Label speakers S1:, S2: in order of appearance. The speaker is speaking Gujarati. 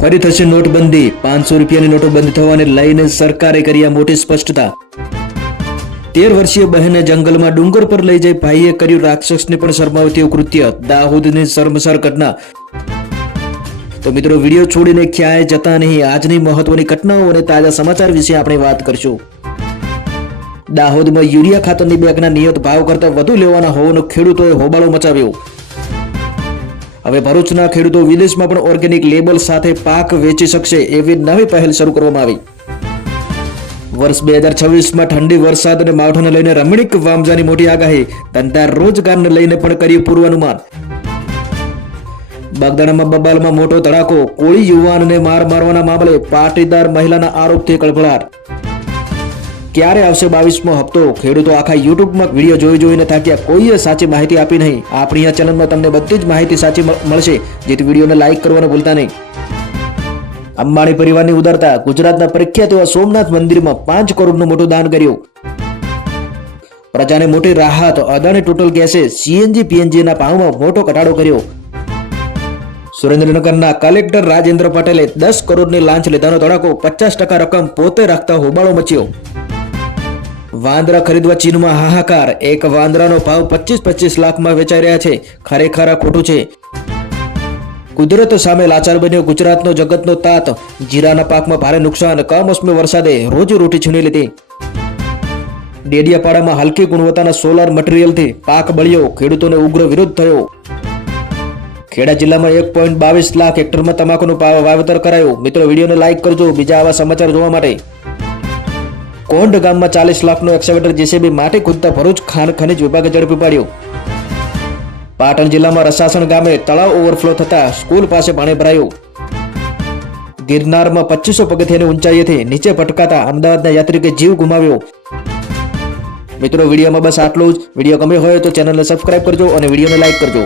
S1: ફરી થશે નોટબંધી. પાંચસો રૂપિયાની નોટો બંધ થવાને લઈને સરકારે કરી આ મોટી સ્પષ્ટતા. તેર વર્ષીય બહેને જંગલમાં ડુંગર પર લઈ જઈ ભાઈએ કર્યું રાક્ષસને પણ શરમાવતી કૃત્ય. દાહોદની શર્મસાર ઘટના. તો મિત્રો, વીડિયો છોડીને ક્યાંય જતા નહીં. આજની મહત્વની ઘટનાઓ અને તાજા સમાચાર વિશે આપણે વાત કરશું. દાહોદમાં યુરિયા ખાતરની બેગના નિયત ભાવ કરતાં વધુ લેવાના હોવાનો ખેડૂતોએ હોબાળો મચાવ્યો. હવે ભરૂચના ખેડૂતો વિદેશમાં પણ ઓર્ગેનિક લેબલ સાથે પાક વેચી શકશે એવી નવી પહેલ શરૂ કરવામાં આવી. વર્ષ બે હજાર છવ્વીસમાં ઠંડી, વરસાદ અને માવઠાને લઈને રમણીક વામજાની મોટી આગાહી. ધંધા રોજગારને લઈને પણ કર્યું પૂર્વાનુમાન. બાગદાણામાં બબાલમાં મોટો ધડાકો કોળી યુવાનને માર મારવાના મામલે પાટીદાર મહિલાના આરોપથી કળભળાટ. ક્યારે આવશે બાવીસમો હપ્તો? ખેડૂતો આખા યુટ્યુબમાં વીડિયો જોઈ જોઈને થાક્યા. કોઈએ સાચી માહિતી આપી નહીં. આપણી આ ચેનલમાં તમને બધી જ માહિતી સાચી મળશે. જેથી વિડીયોને લાઈક કરવાનું ભૂલતા નહીં. અંબાણી પરિવારની ઉદારતા. ગુજરાતના પ્રખ્યાત એવા સોમનાથ મંદિરમાં પાંચ કરોડનું મોટું દાન કર્યું. પ્રજાને મોટી રાહત. અદાણી ટોટલ ગેસે સીએનજી પીએનજી ના ભાવમાં મોટો ઘટાડો કર્યો. સુરેન્દ્રનગરના કલેક્ટર રાજેન્દ્ર પટેલે દસ કરોડની લાંચ લીધાનો ધડાકો. પચાસ ટકા રકમ પોતે રાખતા હોબાળો મચ્યો. વાંદરા ખરીદવા ચીનમાં હાહાકાર. એક વાંદરાનો ભાવ પચીસ પચીસ લાખમાં વેચાઈ રહ્યા છે. ખરેખર ખોટું છે. કુદરત સામે લાચાર બન્યો ગુજરાતનો જગતનો તાત. જીરાના પાકમાં ભારે નુકસાન, કમોસમી વરસાદે રોજ રોટી છીણી લીધી. ડેડિયાપાડામાં હલકી ગુણવત્તાના સોલાર મટીરીયલથી પાક બળ્યો. ખેડૂતોને ઉગ્ર વિરોધ થયો. ખેડા જિલ્લામાં એક પોઈન્ટ બાવીસ લાખ હેક્ટરમાં તમાકુનું વાવેતર કરાયું. મિત્રો, વિડીયોને લાઇક કરજો. બીજા આવા સમાચાર જોવા માટે કોંડ ગામમાં ચાલીસ લાખનો એક્સેવેટર જેસીબી માટી ખોદતા ભરૂચ ખાણ ખનિજ વિભાગે ઝડપી પાડ્યું. પાટણ જિલ્લામાં રસાસણ ગામે તળાવ ઓવરફ્લો થતા સ્કૂલ પાસે પાણી ભરાયું. ગિરનારમાં પચીસો પગથિયાની ઊંચાઈએથી નીચે પટકાતા અમદાવાદના યાત્રિકે જીવ ગુમાવ્યો. મિત્રો, વિડીયોમાં બસ આટલું જ. વીડિયો ગમ્યો હોય તો ચેનલને સબસ્ક્રાઇબ કરજો અને વિડીયોને લાઇક કરજો.